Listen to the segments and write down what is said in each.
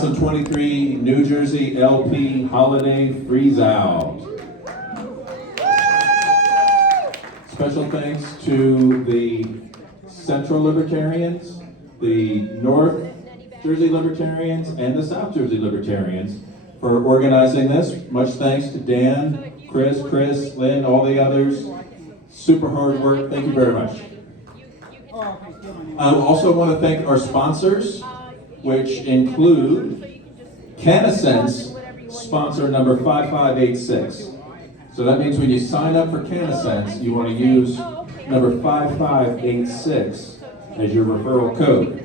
2023 New Jersey LP Holiday Freeze Out. Special thanks to the Central Libertarians, the North Jersey Libertarians, and the South Jersey Libertarians for organizing this. Much thanks to Dan, Chris, Lynn, all the others. Super hard work. Thank you very much. I also want to thank our sponsors, which include CanaSense, sponsor number 5586. So that means when you sign up for CanaSense, you want to use number 5586 as your referral code.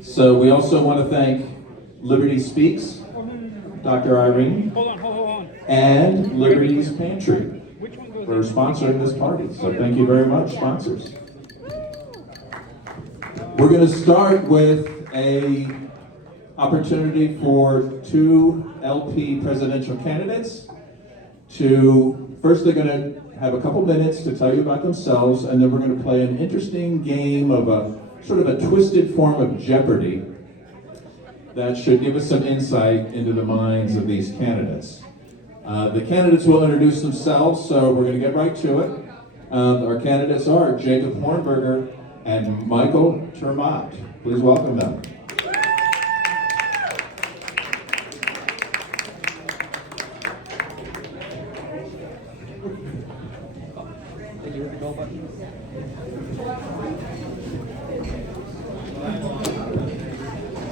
So we also want to thank Liberty Speaks, Dr. Irene, and Liberty's Pantry for sponsoring this party. So thank you very much, sponsors. We're going to start with a opportunity for two LP presidential candidates first they're going to have a couple minutes to tell you about themselves, and then we're going to play an interesting game of a sort of a twisted form of Jeopardy that should give us some insight into the minds of these candidates. The candidates will introduce themselves, so we're going to get right to it. Our candidates are Jacob Hornberger and Michael Termott. Please welcome them.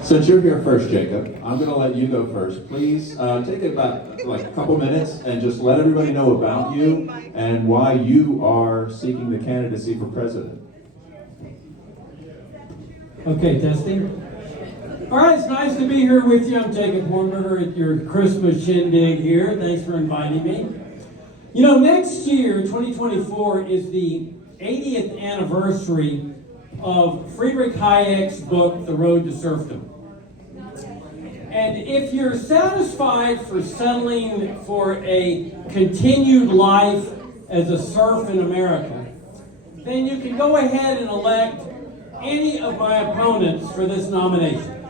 Since you're here first, Jacob, I'm going to let you go first. Please take about a couple minutes and just let everybody know about you and why you are seeking the candidacy for president. Okay, testing. All right, it's nice to be here with you. I'm Jacob Hornberger at your Christmas shindig here. Thanks for inviting me. You know, next year, 2024, is the 80th anniversary of Friedrich Hayek's book, The Road to Serfdom. And if you're satisfied for settling for a continued life as a serf in America, then you can go ahead and elect any of my opponents for this nomination,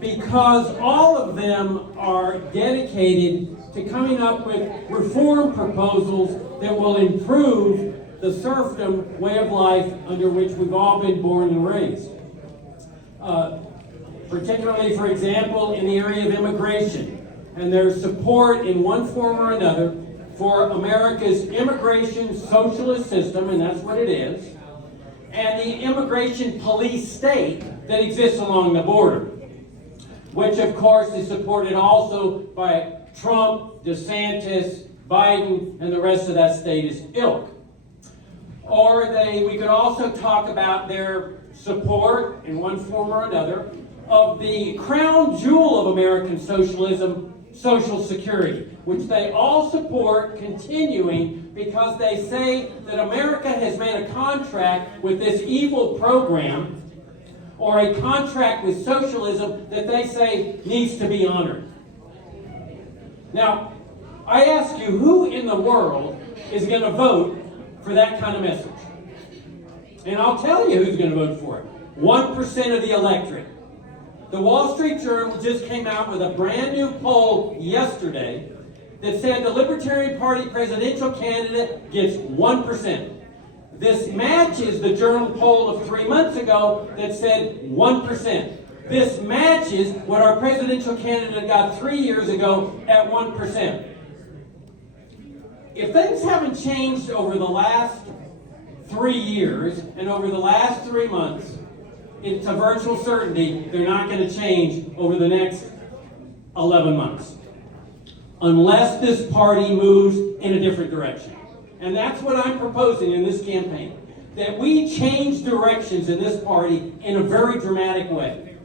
because all of them are dedicated to coming up with reform proposals that will improve the serfdom way of life under which we've all been born and raised. Particularly, for example, in the area of immigration, and their support in one form or another for America's immigration socialist system, and that's what it is, and the immigration police state that exists along the border, which of course is supported also by Trump, DeSantis, Biden, and the rest of that state's ilk. Or we could also talk about their support in one form or another of the crown jewel of American socialism, Social Security, which they all support continuing because they say that America has made a contract with this evil program, or a contract with socialism that they say needs to be honored. Now, I ask you, who in the world is going to vote for that kind of message? And I'll tell you who's going to vote for it. 1% of the electorate. The Wall Street Journal just came out with a brand new poll yesterday that said the Libertarian Party presidential candidate gets 1%. This matches the Journal poll of 3 months ago that said 1%. This matches what our presidential candidate got 3 years ago at 1%. If things haven't changed over the last 3 years and over the last 3 months, it's a virtual certainty they're not going to change over the next 11 months. Unless this party moves in a different direction. And that's what I'm proposing in this campaign. That we change directions in this party in a very dramatic way.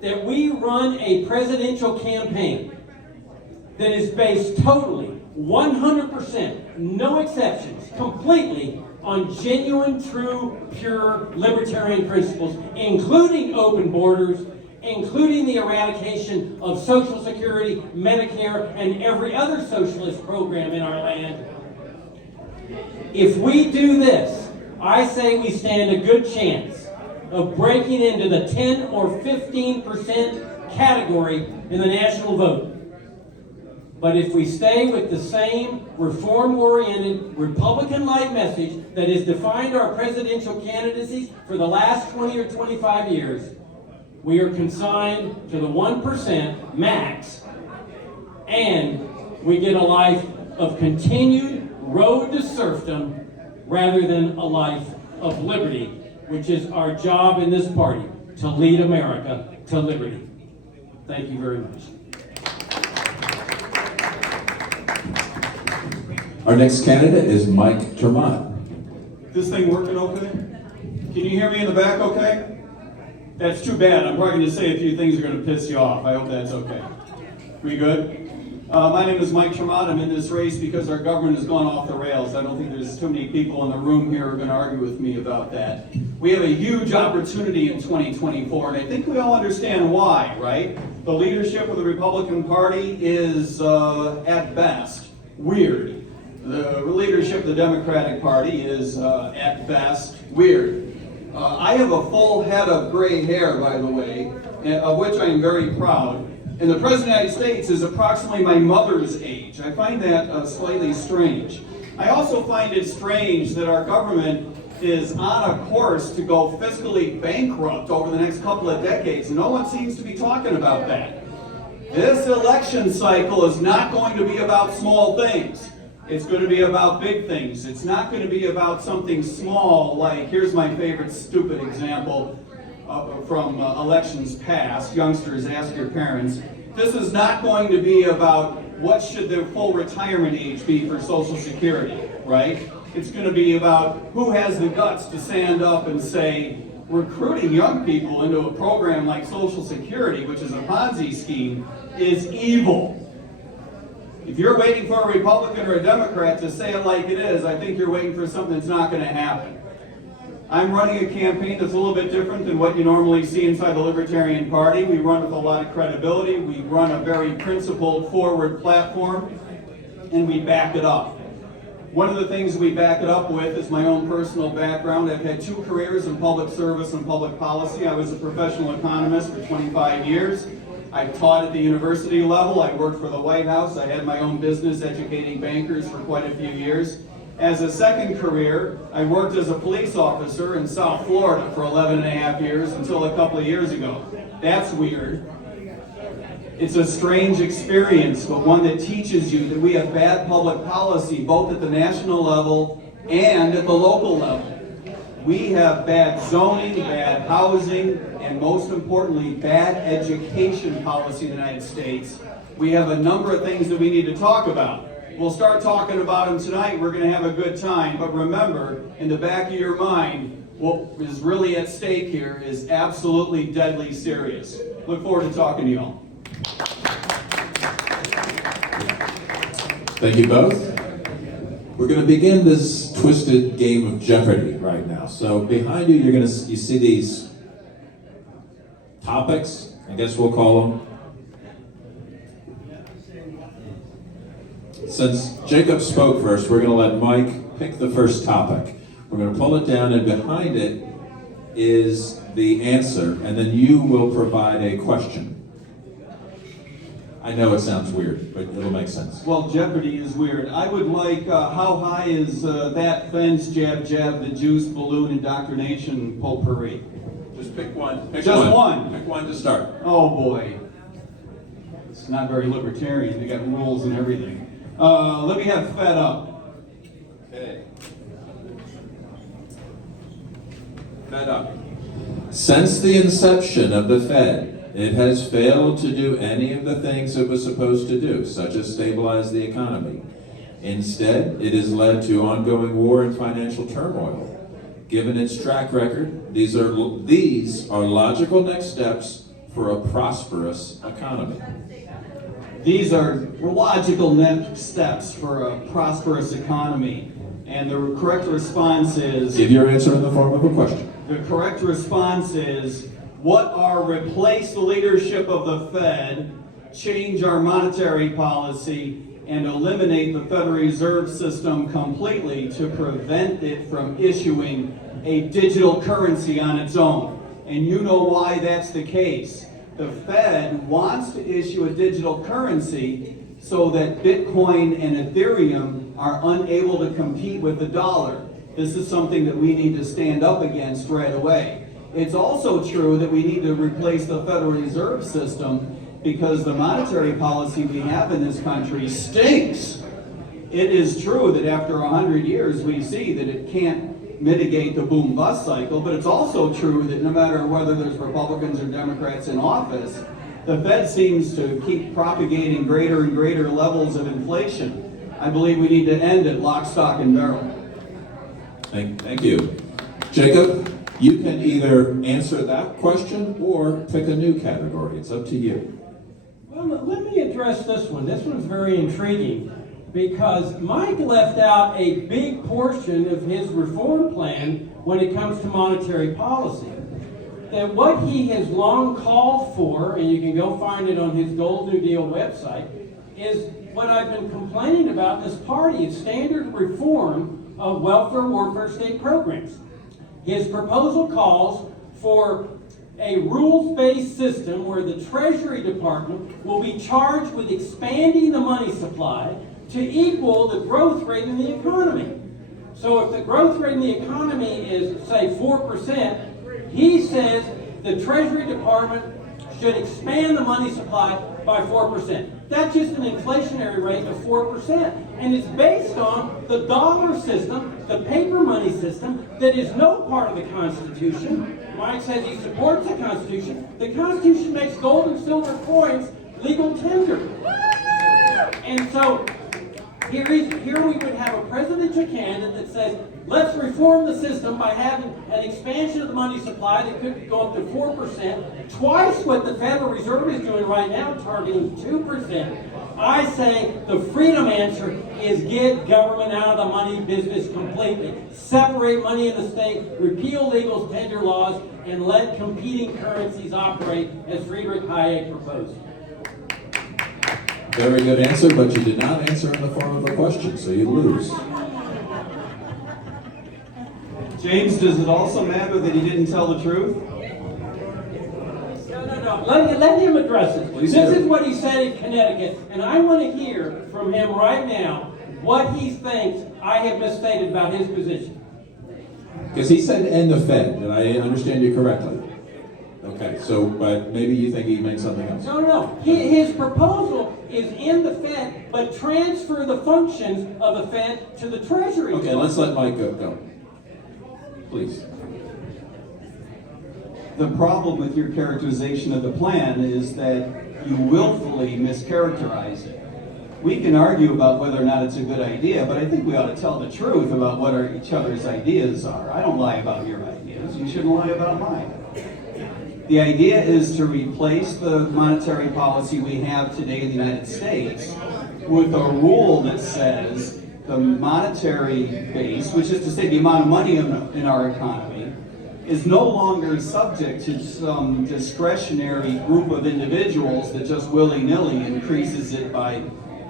That we run a presidential campaign that is based totally, 100%, no exceptions, completely on genuine, true, pure libertarian principles, including open borders, including the eradication of Social Security, Medicare, and every other socialist program in our land. If we do this, I say we stand a good chance of breaking into the 10 or 15% category in the national vote. But if we stay with the same reform-oriented, Republican-like message that has defined our presidential candidacies for the last 20 or 25 years, we are consigned to the 1% max, and we get a life of continued road to serfdom rather than a life of liberty, which is our job in this party, to lead America to liberty. Thank you very much. Our next candidate is Mike Tremont. This thing working okay? Can you hear me in the back okay? That's too bad. I'm probably going to say a few things that are going to piss you off. I hope that's okay. We good? My name is Mike Tremont. I'm in this race because our government has gone off the rails. I don't think there's too many people in the room here who are going to argue with me about that. We have a huge opportunity in 2024, and I think we all understand why, right? The leadership of the Republican Party is, at best, weird. The leadership of the Democratic Party is, at best, weird. I have a full head of gray hair, by the way, of which I am very proud. And the President of the United States is approximately my mother's age. I find that slightly strange. I also find it strange that our government is on a course to go fiscally bankrupt over the next couple of decades. No one seems to be talking about that. This election cycle is not going to be about small things. It's going to be about big things. It's not going to be about something small like, here's my favorite stupid example from elections past. Youngsters, ask your parents. This is not going to be about what should the full retirement age be for Social Security, right? It's going to be about who has the guts to stand up and say, recruiting young people into a program like Social Security, which is a Ponzi scheme, is evil. If you're waiting for a Republican or a Democrat to say it like it is, I think you're waiting for something that's not going to happen. I'm running a campaign that's a little bit different than what you normally see inside the Libertarian Party. We run with a lot of credibility. We run a very principled, forward platform, and we back it up. One of the things we back it up with is my own personal background. I've had 2 careers in public service and public policy. I was a professional economist for 25 years. I've taught at the university level. I worked for the White House. I had my own business educating bankers for quite a few years. As a second career, I worked as a police officer in South Florida for 11 and a half years until a couple of years ago. That's weird. It's a strange experience, but one that teaches you that we have bad public policy both at the national level and at the local level. We have bad zoning, bad housing, and most importantly, bad education policy in the United States. We have a number of things that we need to talk about. We'll start talking about them tonight. We're going to have a good time. But remember, in the back of your mind, what is really at stake here is absolutely deadly serious. Look forward to talking to you all. Thank you both. We're going to begin this twisted game of Jeopardy right now. So behind you, you see these topics, I guess we'll call them. Since Jacob spoke first, we're going to let Mike pick the first topic. We're going to pull it down, and behind it is the answer, and then you will provide a question. I know it sounds weird, but it'll make sense. Well, Jeopardy is weird. I would like, how high is that fence, jab, jab, the juice, balloon, indoctrination, potpourri? Just pick one. Just one. Pick one to start. Oh, boy. It's not very libertarian. They got rules and everything. Let me have Fed up. Okay. Fed up. Since the inception of the Fed, it has failed to do any of the things it was supposed to do, such as stabilize the economy. Instead, it has led to ongoing war and financial turmoil. Given its track record, these are logical next steps for a prosperous economy. These are logical next steps for a prosperous economy. And the correct response is... Give your answer in the form of a question. The correct response is, what are replace the leadership of the Fed, change our monetary policy, and eliminate the Federal Reserve System completely to prevent it from issuing a digital currency on its own. And you know why that's the case. The Fed wants to issue a digital currency so that Bitcoin and Ethereum are unable to compete with the dollar. This is something that we need to stand up against right away. It's also true that we need to replace the Federal Reserve System because the monetary policy we have in this country stinks. It is true that after 100 years we see that it can't mitigate the boom-bust cycle, but it's also true that no matter whether there's Republicans or Democrats in office, the Fed seems to keep propagating greater and greater levels of inflation. I believe we need to end it lock, stock, and barrel. Thank you. Jacob, you can either answer that question or pick a new category. It's up to you. Well, let me address this one. This one's very intriguing because Mike left out a big portion of his reform plan when it comes to monetary policy. That what he has long called for, and you can go find it on his Gold New Deal website, is what I've been complaining about in this party, is standard reform of welfare, warfare, state programs. His proposal calls for a rules-based system where the Treasury Department will be charged with expanding the money supply to equal the growth rate in the economy. So if the growth rate in the economy is, say, 4%, he says the Treasury Department should expand the money supply by 4%. That's just an inflationary rate of 4%. And it's based on the dollar system, the paper money system, that is no part of the Constitution. Mike says he supports the Constitution. The Constitution makes gold and silver coins legal tender. And so here we would have a presidential candidate that says, let's reform the system by having an expansion of the money supply that could go up to 4%, twice what the Federal Reserve is doing right now, targeting 2%. I say the freedom answer is get government out of the money business completely. Separate money in the state, repeal legal tender laws, and let competing currencies operate as Friedrich Hayek proposed. Very good answer, but you did not answer in the form of a question, so you lose. James, does it also matter that he didn't tell the truth? No. Let him address it. Please This do. is what he said in Connecticut, and I want to hear from him right now what he thinks I have misstated about his position. Because he said end the Fed, did I understand you correctly? Okay, so, but maybe you think he meant something else. No. His proposal is in the Fed, but transfer the functions of the Fed to the Treasury. Okay, let's let Mike go. Please. The problem with your characterization of the plan is that you willfully mischaracterize it. We can argue about whether or not it's a good idea, but I think we ought to tell the truth about what each other's ideas are. I don't lie about your ideas. You shouldn't lie about mine. The idea is to replace the monetary policy we have today in the United States with a rule that says the monetary base, which is to say the amount of money in our economy, is no longer subject to some discretionary group of individuals that just willy-nilly increases it by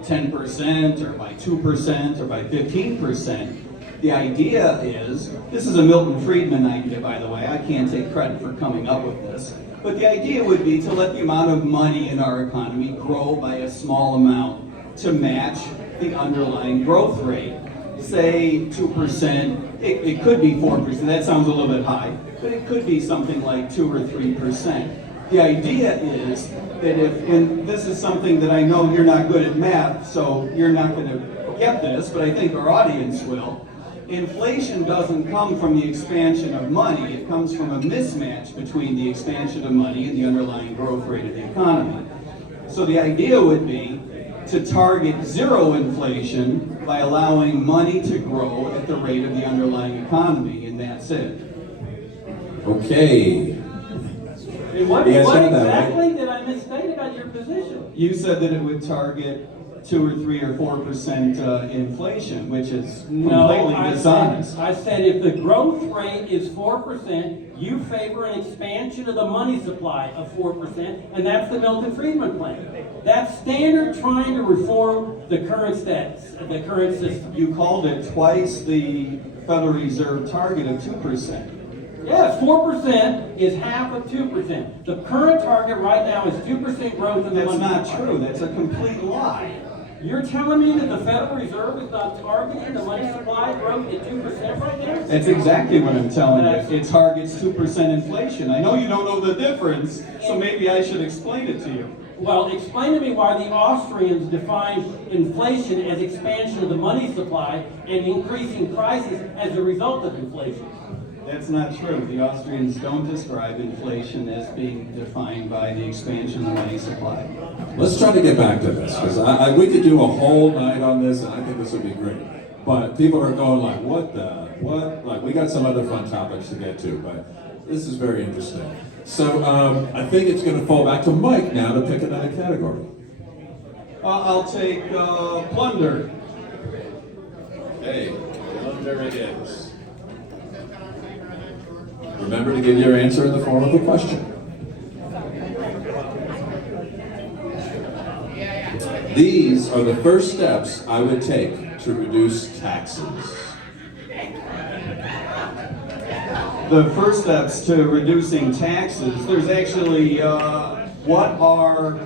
10% or by 2% or by 15%. The idea is, this is a Milton Friedman idea, by the way. I can't take credit for coming up with this. But the idea would be to let the amount of money in our economy grow by a small amount to match the underlying growth rate. Say 2%, it could be 4%, that sounds a little bit high, but it could be something like 2 or 3%. The idea is that and this is something that I know you're not good at math, so you're not going to get this, but I think our audience will. Inflation doesn't come from the expansion of money, it comes from a mismatch between the expansion of money and the underlying growth rate of the economy. So the idea would be to target zero inflation by allowing money to grow at the rate of the underlying economy, and that's it. Okay. What You guys got that, exactly right? did I misstate about your position? You said that it would target 2 or 3 or 4% inflation, which is completely dishonest. I said if the growth rate is 4%, you favor an expansion of the money supply of 4%, and that's the Milton Friedman plan. That's standard trying to reform the current status, the current system. You called it twice the Federal Reserve target of 2%. Yes, 4% is half of 2%. The current target right now is 2% growth in the That's money not supply. true. That's a complete lie. You're telling me that the Federal Reserve is not targeting the money supply growth at 2% right now? That's exactly what I'm telling you. It targets 2% inflation. I know you don't know the difference, so maybe I should explain it to you. Well, explain to me why the Austrians define inflation as expansion of the money supply and increasing prices as a result of inflation. That's not true. The Austrians don't describe inflation as being defined by the expansion of the money supply. Let's try to get back to this, because we could do a whole night on this, and I think this would be great. But people are going like, what? Like, we got some other fun topics to get to, but this is very interesting. So I think it's going to fall back to Mike now to pick another category. I'll take plunder. Hey, plunder it is. Remember to give your answer in the form of a question. These are the first steps I would take to reduce taxes. The first steps to reducing taxes, there's actually what are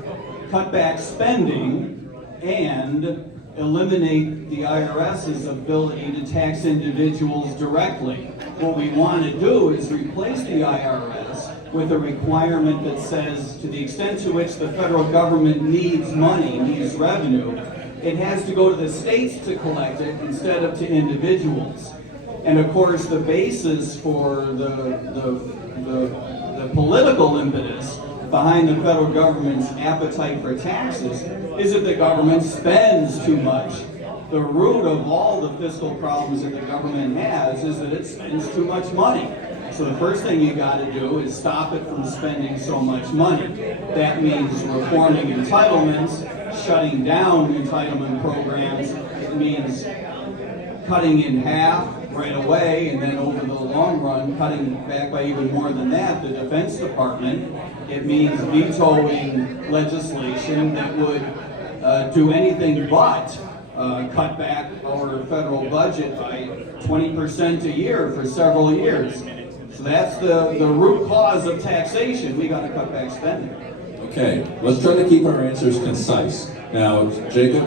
cutback spending and eliminate the IRS's ability to tax individuals directly. What we want to do is replace the IRS with a requirement that says to the extent to which the federal government needs money, needs revenue, it has to go to the states to collect it instead of to individuals. And of course, the basis for the political impetus behind the federal government's appetite for taxes is that the government spends too much. The root of all the fiscal problems that the government has is that it spends too much money. So the first thing you got to do is stop it from spending so much money. That means reforming entitlements, shutting down entitlement programs. It means cutting in half right away, and then over the long run, cutting back by even more than that, the Defense Department. It means vetoing legislation that would do anything but cut back our federal budget by 20% a year for several years. So that's the root cause of taxation. We got to cut back spending. Okay, let's try to keep our answers concise. Now, Jacob,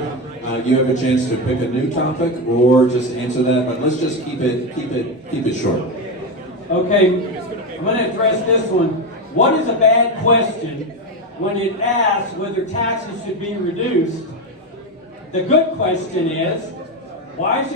you have a chance to pick a new topic or just answer that, but let's just keep it short. Okay, I'm going to address this one. What is a bad question when it asks whether taxes should be reduced? The good question is, why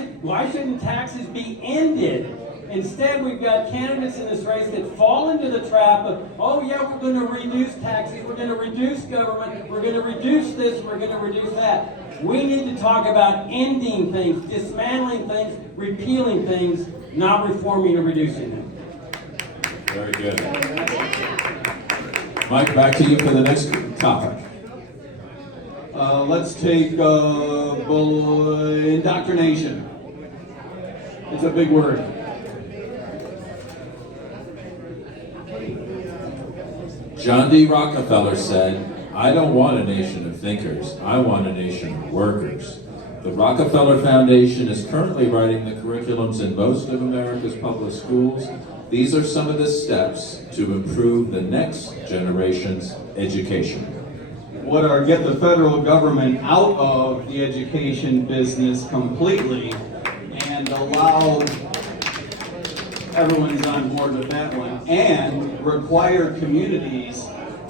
shouldn't taxes be ended? Instead, we've got candidates in this race that fall into the trap of, oh yeah, we're going to reduce taxes, we're going to reduce government, we're going to reduce this, we're going to reduce that. We need to talk about ending things, dismantling things, repealing things, not reforming or reducing them. Very good. Mike, back to you for the next topic. Let's take indoctrination. It's a big word. John D. Rockefeller said, "I don't want a nation of thinkers, I want a nation of workers." The Rockefeller Foundation is currently writing the curriculums in most of America's public schools. These are some of the steps to improve the next generation's education. What are get the federal government out of the education business completely and allow everyone's on board with that one, and require communities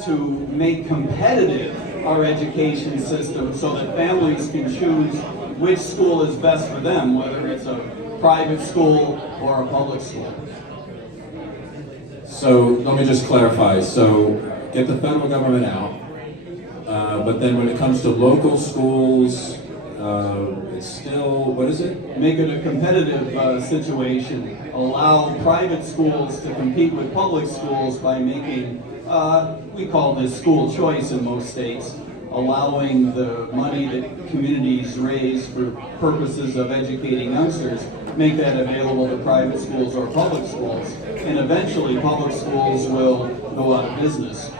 to make competitive our education system so that families can choose which school is best for them, whether it's a private school or a public school. So let me just clarify. So get the federal government out, but then when it comes to local schools, it's still, what is it? Make it a competitive situation. Allow private schools to compete with public schools by making, we call this school choice in most states, allowing the money that communities raise for purposes of educating youngsters, make that available to private schools or public schools. And eventually public schools will go out of business.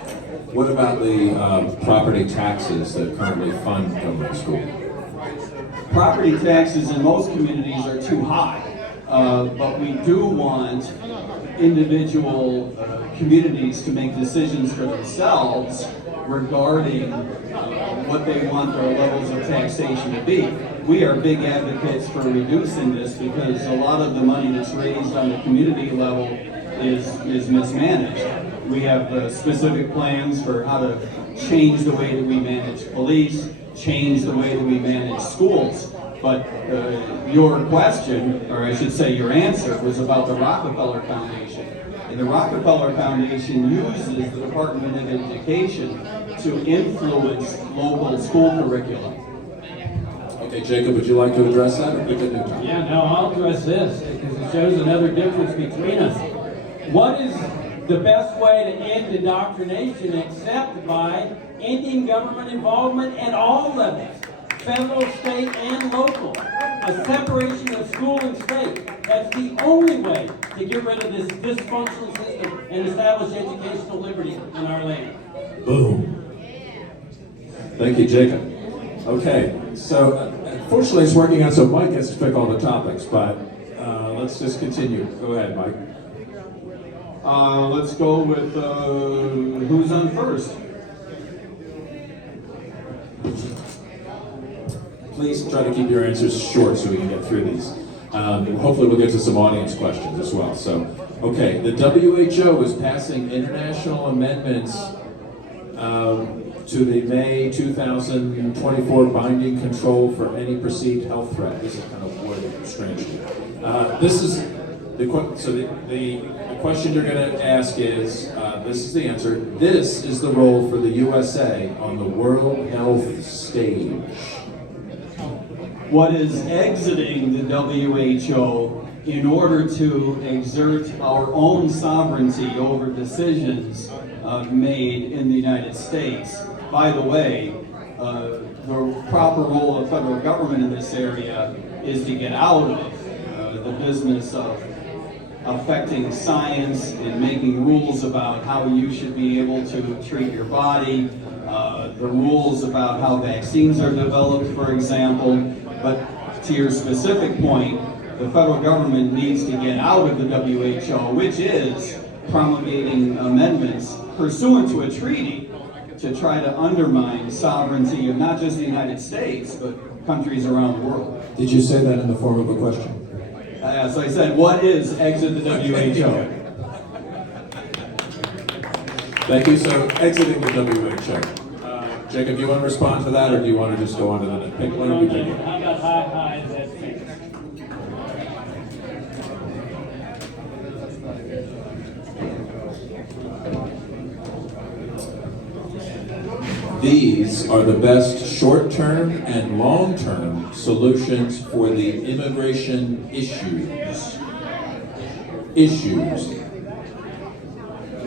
What about the property taxes that currently fund public school? Property taxes in most communities are too high. but we do want individual communities to make decisions for themselves regarding what they want their levels of taxation to be. We are big advocates for reducing this because a lot of the money that's raised on the community level is mismanaged. We have specific plans for how to change the way that we manage police, change the way that we manage schools. But your question, or I should say your answer, was about the Rockefeller Foundation. And the Rockefeller Foundation uses the Department of Education to influence local school curriculum. Okay, Jacob, would you like to address that or pick a new topic? Yeah, no, I'll address this because it shows another difference between us. What is the best way to end indoctrination except by ending government involvement at all levels, federal, state, and local? A separation of school and state. That's the only way to get rid of this dysfunctional system and establish educational liberty in our land. Boom. Thank you, Jacob. Okay, so unfortunately it's working out so Mike gets to pick all the topics, but let's just continue. Go ahead, Mike. Let's go with who's on first. Please try to keep your answers short so we can get through these. Hopefully we'll get to some audience questions as well. So, okay, the WHO is passing international amendments to the May 2024 binding control for any perceived health threat. This is kind of worded strangely. This is the question you're going to ask is, this is the answer, this is the role for the USA on the World Health stage. What is exiting the WHO in order to exert our own sovereignty over decisions made in the United States. By the way, the proper role of federal government in this area is to get out of the business of affecting science and making rules about how you should be able to treat your body, the rules about how vaccines are developed, for example. But to your specific point, the federal government needs to get out of the WHO, which is promulgating amendments pursuant to a treaty to try to undermine sovereignty of not just the United States, but countries around the world. Did you say that in the form of a question? So I said, what is exit the WHO? Thank you. So, exiting the WHO. Jacob, do you want to respond to that, or do you want to just go on to the next? Pick one or you pick one. I got high, that's it. These are the best short-term and long-term solutions for the immigration issues.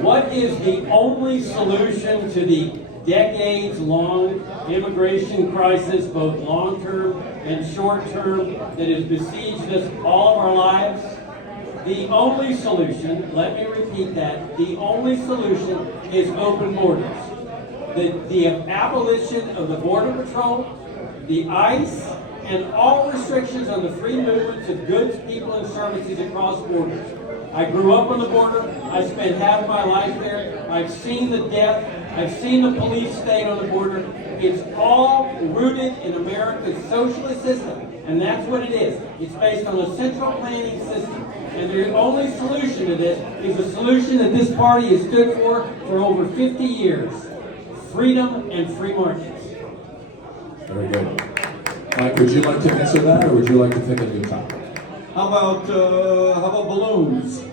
What is the only solution to the decades-long immigration crisis, both long-term and short-term, that has besieged us all of our lives? The only solution, let me repeat that, the only solution is open borders. The abolition of the Border Patrol, the ICE, and all restrictions on the free movements of goods, people, and services across borders. I grew up on the border. I spent half my life there. I've seen the death. I've seen the police state on the border. It's all rooted in America's socialist system, and that's what it is. It's based on a central planning system. And the only solution to this is a solution that this party has stood for over 50 years. Freedom and free markets. Very good. Mike, would you like to answer that, or would you like to pick a new topic? How about balloons?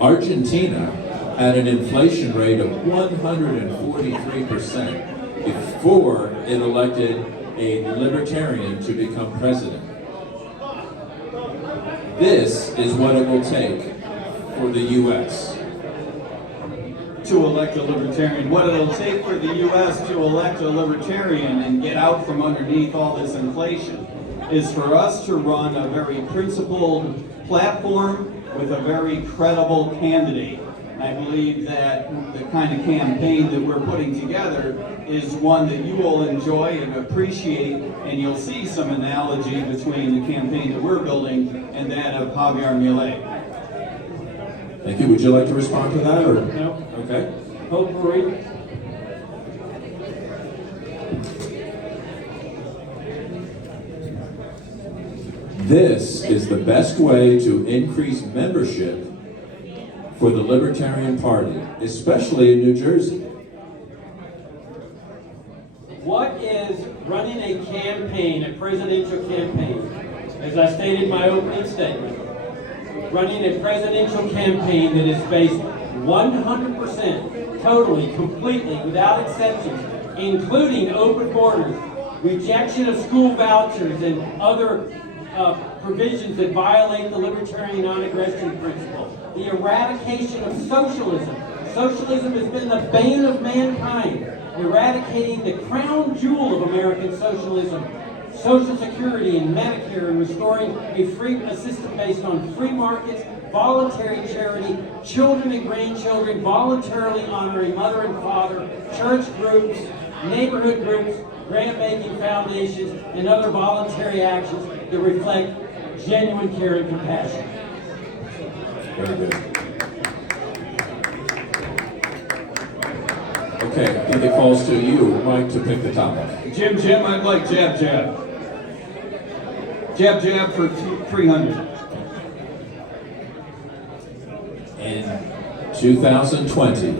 Argentina had an inflation rate of 143% before it elected a libertarian to become president. This is what it will take for the U.S. to elect a libertarian. What it'll take for the U.S. to elect a libertarian and get out from underneath all this inflation is for us to run a very principled platform with a very credible candidate. I believe that the kind of campaign that we're putting together is one that you will enjoy and appreciate, and you'll see some analogy between the campaign that we're building and that of Javier Milei. Thank you. Would you like to respond to that, or? No. Okay. Potpourri. This is the best way to increase membership for the Libertarian Party, especially in New Jersey. What is running a campaign, a presidential campaign, as I stated in my opening statement, running a presidential campaign that is based 100%, totally, completely, without exceptions, including open borders, rejection of school vouchers and other provisions that violate the libertarian non-aggression principle, the eradication of socialism. Socialism has been the bane of mankind, eradicating the crown jewel of American socialism, Social Security and Medicare, and restoring a system based on free markets, voluntary charity, children and grandchildren voluntarily honoring mother and father, church groups, neighborhood groups, grant-making foundations, and other voluntary actions that reflect genuine care and compassion. Very good. Okay, I think it falls to you, Mike, to pick the topic. Jim, I'd like jab. Jab for 300. In 2020,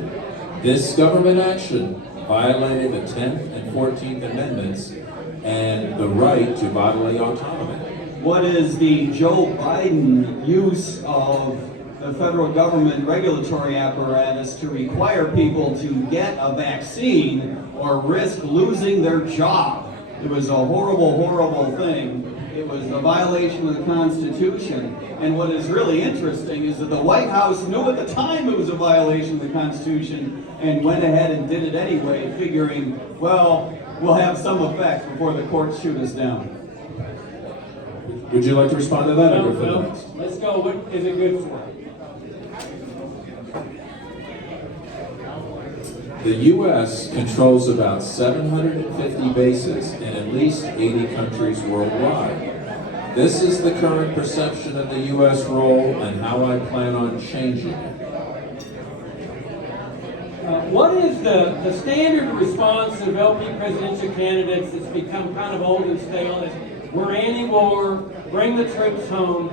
this government action violated the 10th and 14th Amendments and the right to bodily autonomy. What is the Joe Biden use of the federal government regulatory apparatus to require people to get a vaccine or risk losing their job? It was a horrible thing. It was a violation of the Constitution. And what is really interesting is that the White House knew at the time it was a violation of the Constitution and went ahead and did it anyway, figuring, well, we'll have some effect before the courts shoot us down. Would you like to respond to that? or No, go for the no. next? Let's go. What is it good for? The U.S. controls about 750 bases in at least 80 countries worldwide. This is the current perception of the U.S. role and how I plan on changing it. What is the standard response of LP presidential candidates that's become kind of old and stale? Is we're anti-war, bring the troops home,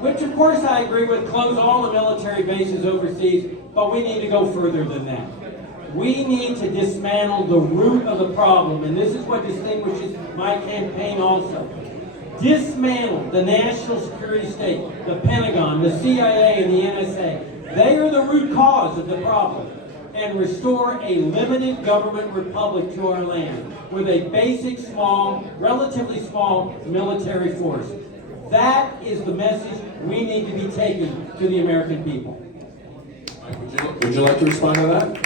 which of course I agree with, close all the military bases overseas, but we need to go further than that. We need to dismantle the root of the problem, and this is what distinguishes my campaign also. Dismantle the national security state, the Pentagon, the CIA, and the NSA. They are the root cause of the problem. And restore a limited government republic to our land with a basic, relatively small military force. That is the message we need to be taking to the American people. Would you like to respond to that?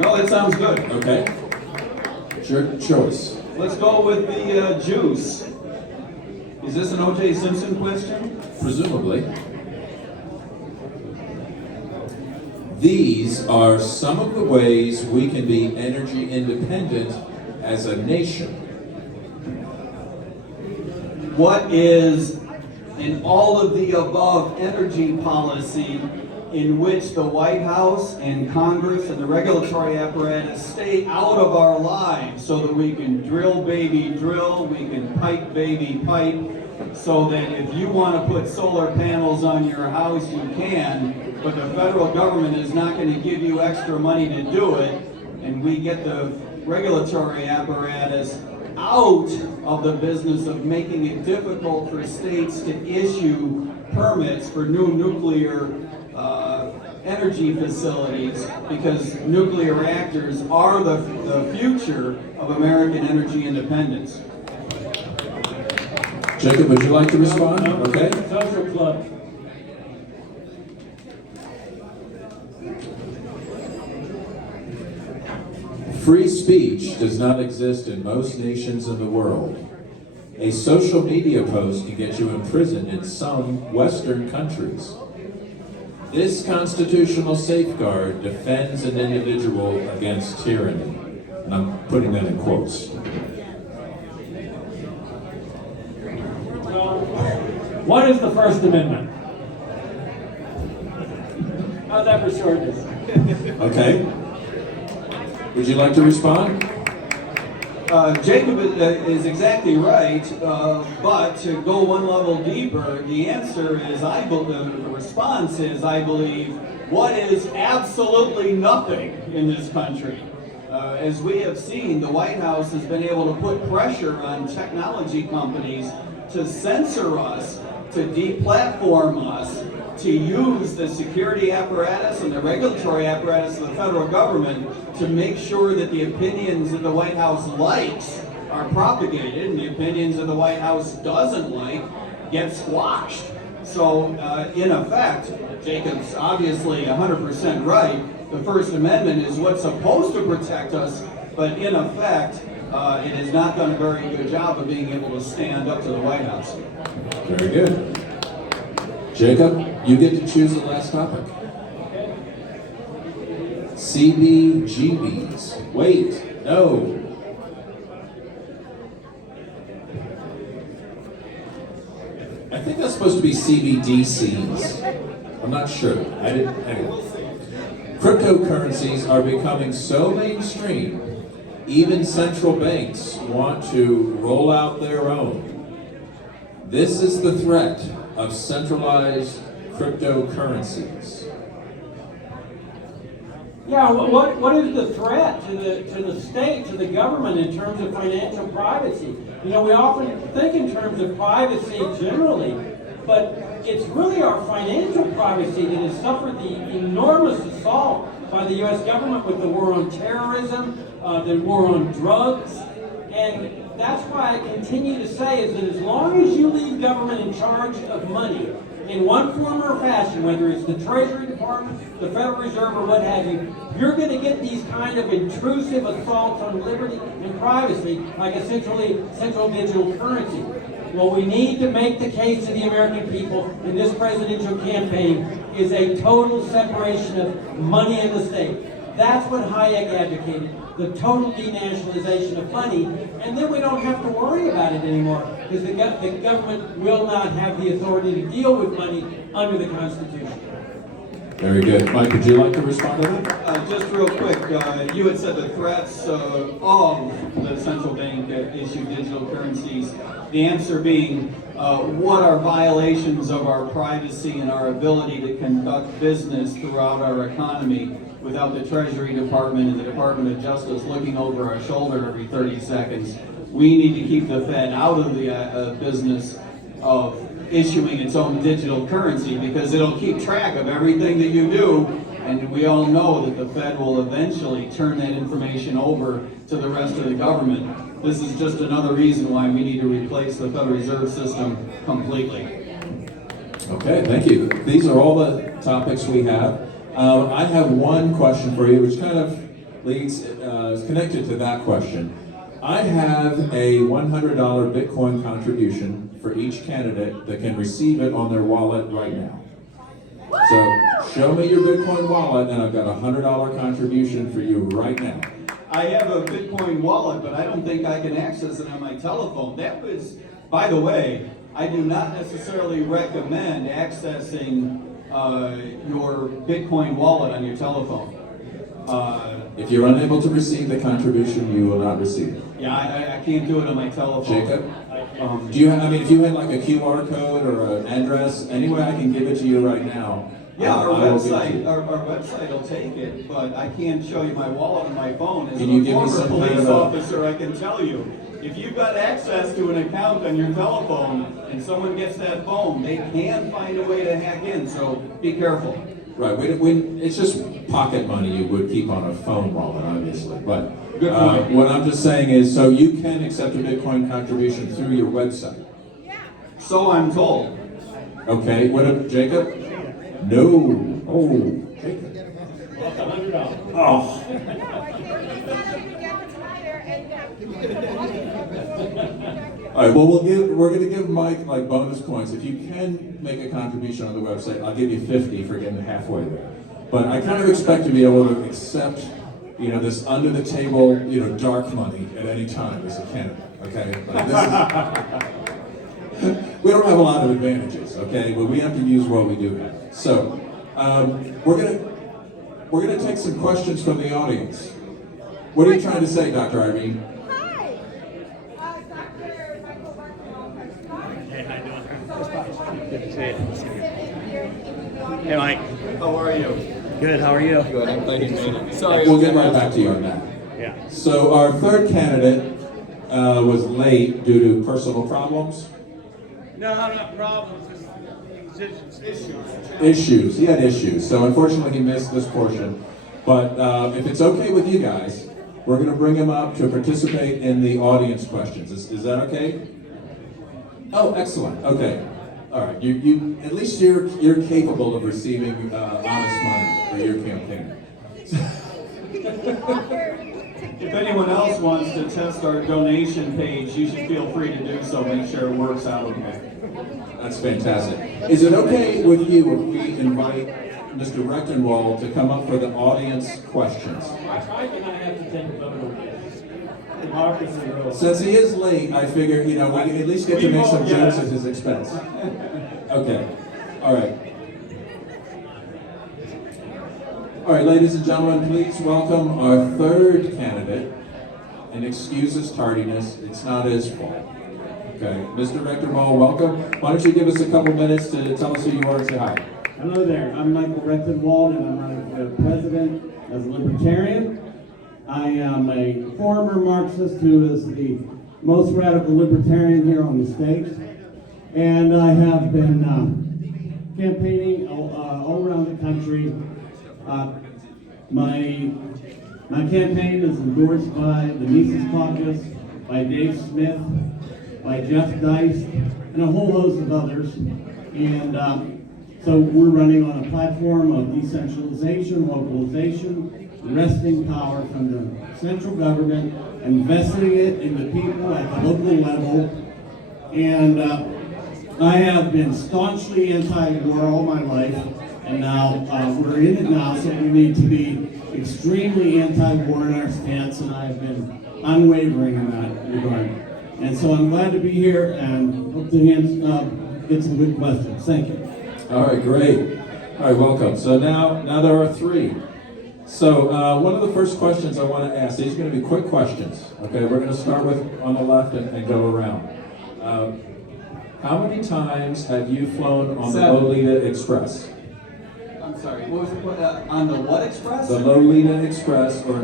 No, that sounds good. Okay. It's your choice. Let's go with the juice. Is this an O.J. Simpson question? Presumably. These are some of the ways we can be energy independent as a nation. What is an all of the above energy policy in which the White House and Congress and the regulatory apparatus stay out of our lives so that we can drill baby drill, we can pipe baby pipe, so that if you want to put solar panels on your house, you can, but the federal government is not going to give you extra money to do it, and we get the regulatory apparatus out of the business of making it difficult for states to issue permits for new nuclear energy facilities, because nuclear reactors are the future of American energy independence. Jacob, would you like to respond? No. Okay. Social club. Free speech does not exist in most nations in the world. A social media post can get you imprisoned in some Western countries. This constitutional safeguard defends an individual against tyranny. And I'm putting that in quotes. Well, what is the First Amendment? How's that for shortness? Okay. Would you like to respond? Jacob is exactly right, but to go one level deeper, the answer is, the response is, I believe, what is absolutely nothing in this country. As we have seen, the White House has been able to put pressure on technology companies to censor us, to deplatform us, to use the security apparatus and the regulatory apparatus of the federal government to make sure that the opinions that the White House likes are propagated and the opinions that the White House doesn't like get squashed. So, in effect, Jacob's obviously 100% right. The First Amendment is what's supposed to protect us, but in effect, it has not done a very good job of being able to stand up to the White House. Very good. Jacob, you get to choose the last topic. CBGBs. Wait, no. I think that's supposed to be CBDCs. I'm not sure. I didn't. Anyway. Cryptocurrencies are becoming so mainstream, even central banks want to roll out their own. This is the threat of centralized cryptocurrencies. Yeah, what is the threat to the state, to the government in terms of financial privacy? You know, we often think in terms of privacy generally, but it's really our financial privacy that has suffered the enormous assault by the U.S. government with the war on terrorism, the war on drugs, and that's why I continue to say is that as long as you leave government in charge of money in one form or fashion, whether it's the Treasury Department, the Federal Reserve, or what have you, you're going to get these kind of intrusive assaults on liberty and privacy like a central digital currency. What we need to make the case to the American people in this presidential campaign is a total separation of money and the state. That's what Hayek advocated, the total denationalization of money, and then we don't have to worry about it anymore because the government will not have the authority to deal with money under the Constitution. Very good. Mike, would you like to respond to that? Just real quick, you had said the threats of the central bank issued digital currencies. The answer being, what are violations of our privacy and our ability to conduct business throughout our economy without the Treasury Department and the Department of Justice looking over our shoulder every 30 seconds. We need to keep the Fed out of the business of issuing its own digital currency because it'll keep track of everything that you do, and we all know that the Fed will eventually turn that information over to the rest of the government. This is just another reason why we need to replace the Federal Reserve System completely. Okay, thank you. These are all the topics we have. I have one question for you, which kind of is connected to that question. I have a $100 Bitcoin contribution for each candidate that can receive it on their wallet right now. So show me your Bitcoin wallet, and I've got a $100 contribution for you right now. I have a Bitcoin wallet, but I don't think I can access it on my telephone. That was, by the way, I do not necessarily recommend accessing your Bitcoin wallet on your telephone. If you're unable to receive the contribution, you will not receive it. Yeah, I can't do it on my telephone. Jacob? Do you have, if you had like a QR code or an address, any way I can give it to you right now? Yeah, our I will give it to you. website will take it, but I can't show you my wallet on my phone. As Can you a give me former some kind police of a- officer, I can tell you, if you've got access to an account on your telephone and someone gets that phone, they can find a way to hack in, so be careful. Right, it's just pocket money you would keep on a phone wallet, obviously. But Good point. what I'm just saying is, so you can accept a Bitcoin contribution through your website. So I'm told. Okay, what up, Jacob? No. Oh, Jacob. $100. Oh. No, I can't. It's not even get much higher, All right, well, we're going to give Mike like bonus points. If you can make a contribution on the website, I'll give you 50 for getting halfway there. But I kind of expect to be able to accept, this under the table, dark money at any time as a candidate. Okay, like we don't have a lot of advantages. Okay, but we have to use what we do have. So we're gonna take some questions from the audience. What are you trying to say, Dr. Irene? Hi. Dr. Michael Barcelona. Hey, how you doing? Good to see you. Hey, Mike. How are you? Good, how are you? Good, I'm glad you made it. Sorry. We'll get right back to you on that. Yeah. So our third candidate was late due to personal problems. No, not problems, just Issues. He had issues. So unfortunately, he missed this portion. But if it's okay with you guys, we're going to bring him up to participate in the audience questions. Is that okay? Oh, excellent. Okay. All right. You at least you're capable of receiving honest money for your campaign. If anyone else wants to test our donation page, you should feel free to do so. Make sure it works out okay. That's fantastic. Is it okay with you if we invite Mr. Rechtenwald to come up for the audience questions? I can I have to take a vote on this. Democracy rules. Since he is late, I figure, we can at least get to make some jokes at his expense. Okay. All right. All right, ladies and gentlemen, please welcome our third candidate, and excuse his tardiness. It's not his fault. Okay, Mr. Rechtenwald, welcome. Why don't you give us a couple minutes to tell us who you are and say hi? Hello there, I'm Michael Rechtenwald and I'm running for president as a Libertarian. I am a former Marxist who is the most radical Libertarian here on the stage. And I have been campaigning all around the country. My campaign is endorsed by the Mises Caucus, by Dave Smith, by Jeff Deist, and a whole host of others. And so we're running on a platform of decentralization, localization, wresting power from the central government, investing it in the people at the local level. And I have been staunchly anti-war all my life, and now we're in it now, so we need to be extremely anti-war in our stance, and I have been unwavering in that regard. And so I'm glad to be here and hope to get some good questions. Thank you. All right, great. All right, welcome. So now there are three. So one of the first questions I want to ask, these are going to be quick questions. Okay, we're going to start with on the left and go around. How many times have you flown on the 7. Lolita Express? I'm sorry, what was it, on the what express? The Lolita Express or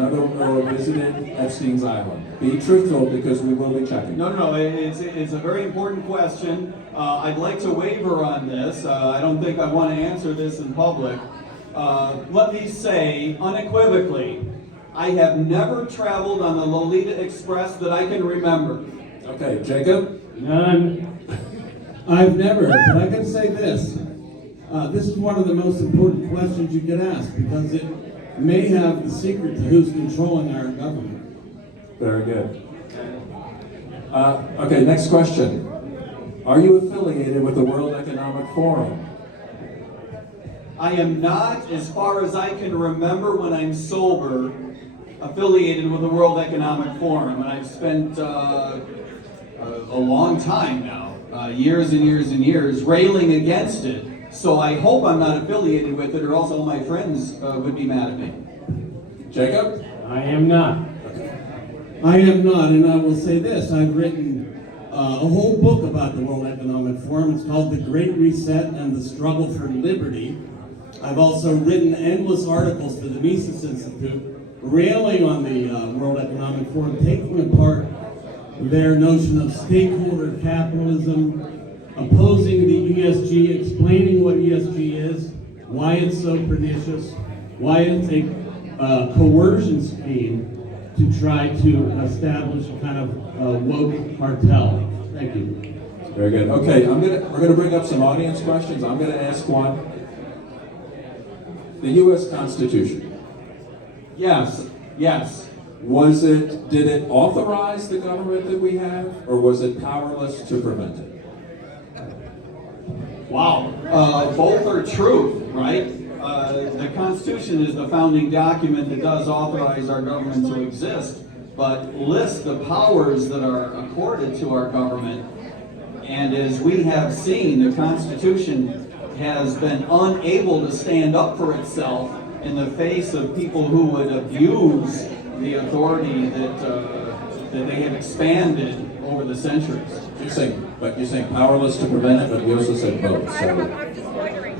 visited Epstein's Island? Be truthful because we will be checking. No, it's a very important question. I'd like to waver on this. I don't think I want to answer this in public. Let me say unequivocally, I have never traveled on the Lolita Express that I can remember. Okay, Jacob? None. I've never, but I can say this. This is one of the most important questions you could ask because it may have the secret to who's controlling our government. Very good. Okay, next question. Are you affiliated with the World Economic Forum? I am not, as far as I can remember when I'm sober, affiliated with the World Economic Forum. And I've spent a long time now, years and years and years, railing against it. So I hope I'm not affiliated with it, or else all my friends would be mad at me. Jacob? I am not. I am not, and I will say this. I've written a whole book about the World Economic Forum. It's called The Great Reset and the Struggle for Liberty. I've also written endless articles for the Mises Institute, railing on the World Economic Forum, taking apart their notion of stakeholder capitalism, opposing the ESG, explaining what ESG is, why it's so pernicious, why it's a coercion scheme to try to establish a kind of woke cartel. Thank you. Very good. Okay, we're gonna bring up some audience questions. I'm gonna ask one. The U.S. Constitution. Yes. did it authorize the government that we have, or was it powerless to prevent it? Wow. Both are true, right? The Constitution is the founding document that does authorize our government to exist, but lists the powers that are accorded to our government. And as we have seen, the Constitution has been unable to stand up for itself in the face of people who would abuse the authority that they have expanded over the centuries. You're saying powerless to prevent it, but you also said both. I don't know, So I'm just wondering.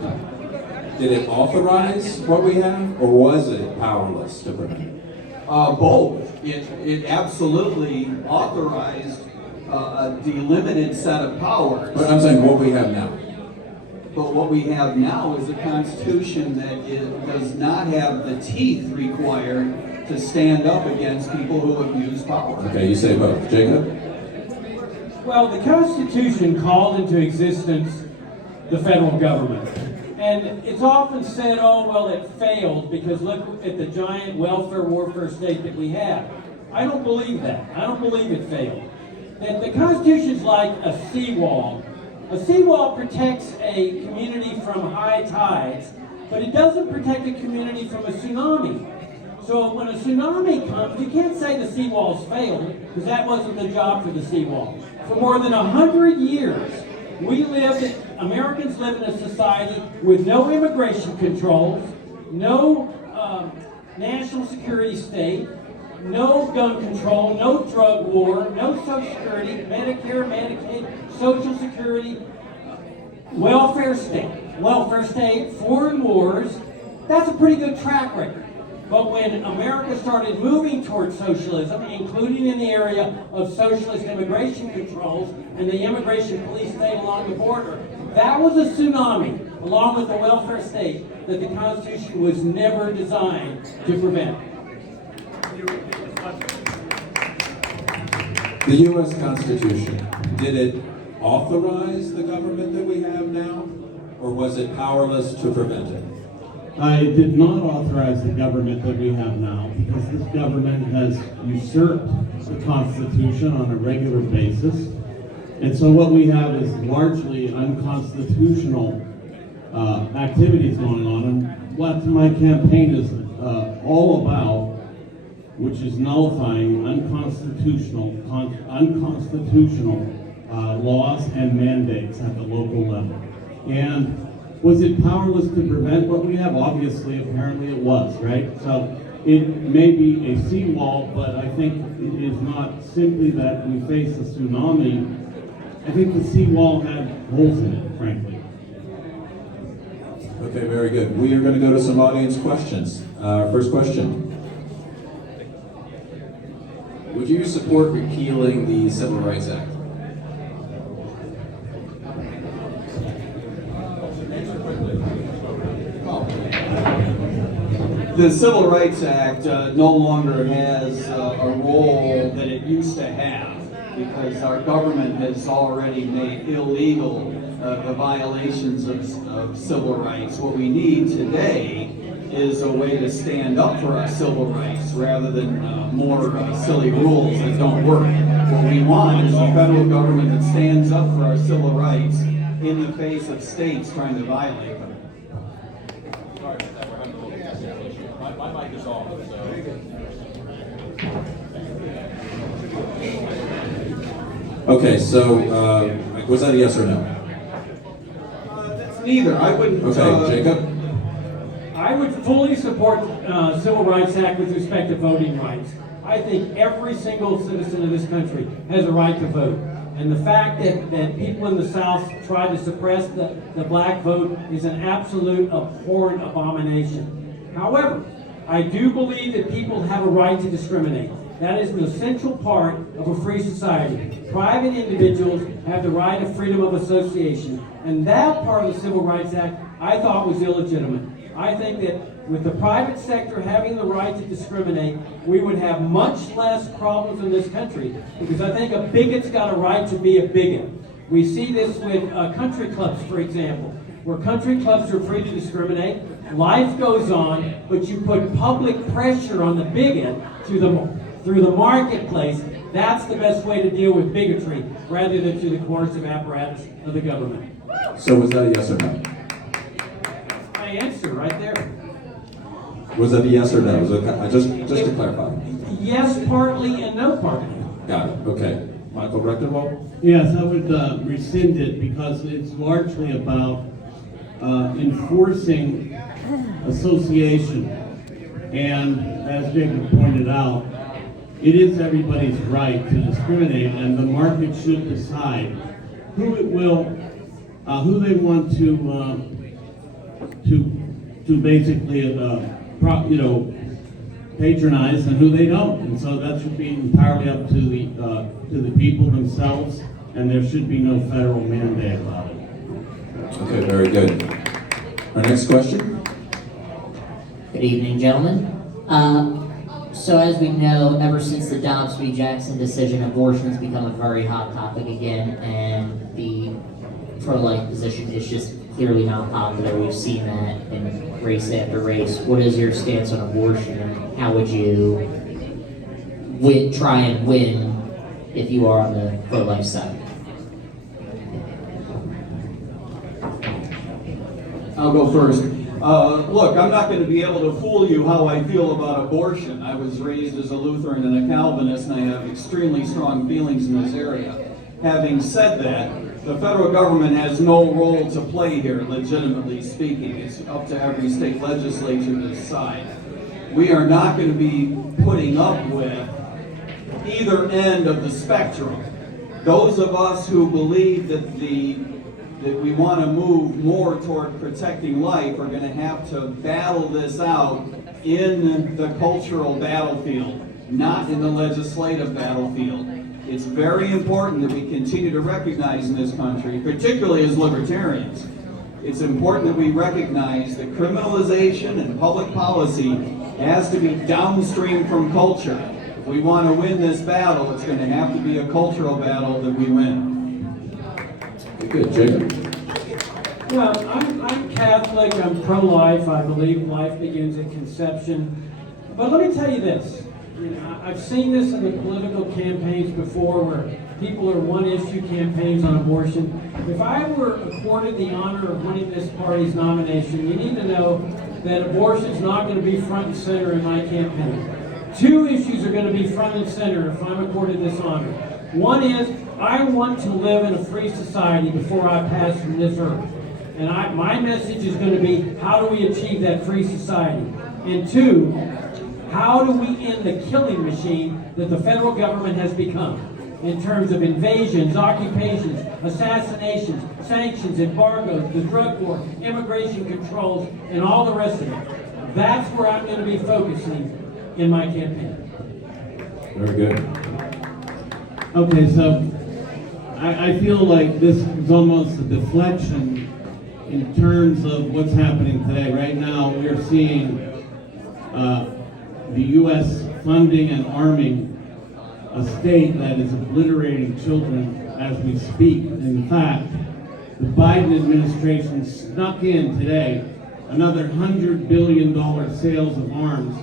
did it authorize what we have, or was it powerless to prevent it? Both. It absolutely authorized a delimited set of powers. But I'm saying what we have now. But what we have now is a constitution that does not have the teeth required to stand up against people who abuse power. Okay, you say both. Jacob? Well, the Constitution called into existence the federal government. And it's often said, oh, well, it failed because look at the giant welfare warfare state that we have. I don't believe that. I don't believe it failed. That the Constitution's like a seawall. A seawall protects a community from high tides, but it doesn't protect a community from a tsunami. So when a tsunami comes, you can't say the seawall's failed, because that wasn't the job for the seawall. For more than 100 years, Americans live in a society with no immigration controls, no national security state, no gun control, no drug war, no Social Security, Medicare, Medicaid, Social Security, welfare state, foreign wars. That's a pretty good track record. But when America started moving towards socialism, including in the area of socialist immigration controls and the immigration police state along the border, that was a tsunami, along with the welfare state, that the Constitution was never designed to prevent. The U.S. Constitution, did it authorize the government that we have now, or was it powerless to prevent it? I did not authorize the government that we have now because this government has usurped the Constitution on a regular basis. And so what we have is largely unconstitutional activities going on. And what my campaign is all about, which is nullifying unconstitutional laws and mandates at the local level. And was it powerless to prevent what we have? Obviously, apparently it was, right? So it may be a seawall, but I think it is not simply that we face a tsunami. I think the seawall had holes in it, frankly. Okay, very good. We are going to go to some audience questions. First question. Would you support repealing the Civil Rights Act? The Civil Rights Act no longer has a role that it used to have because our government has already made illegal the violations of civil rights. What we need today is a way to stand up for our civil rights rather than more silly rules that don't work. What we want is a federal government that stands up for our civil rights in the face of states trying to violate them. My mic is off, Okay, so was that a yes or no? That's neither. I wouldn't. Okay, Jacob? I would fully support Civil Rights Act with respect to voting rights. I think every single citizen of this country has a right to vote. And the fact that people in the South try to suppress the black vote is an absolute abhorrent abomination. However, I do believe that people have a right to discriminate. That is an essential part of a free society. Private individuals have the right of freedom of association. And that part of the Civil Rights Act I thought was illegitimate. I think that with the private sector having the right to discriminate, we would have much less problems in this country, because I think a bigot's got a right to be a bigot. We see this with country clubs, for example, where country clubs are free to discriminate. Life goes on, but you put public pressure on the bigot to through the marketplace. That's the best way to deal with bigotry, rather than through the coercive apparatus of the government. So was that a yes or no? My answer right there. Was that a yes or no? Was it, just to clarify. Yes, partly, and no, partly. Got it. Okay. Michael Rechtenwald? Yes, I would rescind it because it's largely about enforcing association. And as Jacob pointed out, it is everybody's right to discriminate, and the market should decide who it will, who they want to basically, patronize, and who they don't. And so that should be entirely up to the people themselves, and there should be no federal mandate about it. Okay, very good. Our next question? Good evening, gentlemen. So as we know, ever since the Dobbs v. Jackson decision, abortion has become a very hot topic again, and the pro-life position is just clearly not popular. We've seen that in race after race. What is your stance on abortion, and how would you try and win if you are on the pro-life side? I'll go first. Look, I'm not going to be able to fool you how I feel about abortion. I was raised as a Lutheran and a Calvinist, and I have extremely strong feelings in this area. Having said that, the federal government has no role to play here, legitimately speaking. It's up to every state legislature to decide. We are not going to be putting up with either end of the spectrum. Those of us who believe that we want to move more toward protecting life are going to have to battle this out in the cultural battlefield, not in the legislative battlefield. It's very important that we continue to recognize in this country, particularly as libertarians, it's important that we recognize that criminalization and public policy has to be downstream from culture. If we want to win this battle, it's going to have to be a cultural battle that we win. Good, Jacob. Well, I'm Catholic, I'm pro-life, I believe life begins at conception. But let me tell you this, I've seen this in the political campaigns before where people are one-issue campaigns on abortion. If I were accorded the honor of winning this party's nomination, you need to know that abortion is not going to be front and center in my campaign. Two issues are going to be front and center if I'm accorded this honor. One is, I want to live in a free society before I pass from this earth. And my message is going to be, how do we achieve that free society? And two, how do we end the killing machine that the federal government has become in terms of invasions, occupations, assassinations, sanctions, embargoes, the drug war, immigration controls, and all the rest of it? That's where I'm going to be focusing in my campaign. Very good. Okay, so I feel like this is almost a deflection in terms of what's happening today. Right now, we're seeing the U.S. funding and arming a state that is obliterating children as we speak. In fact, the Biden administration snuck in today another $100 billion sales of arms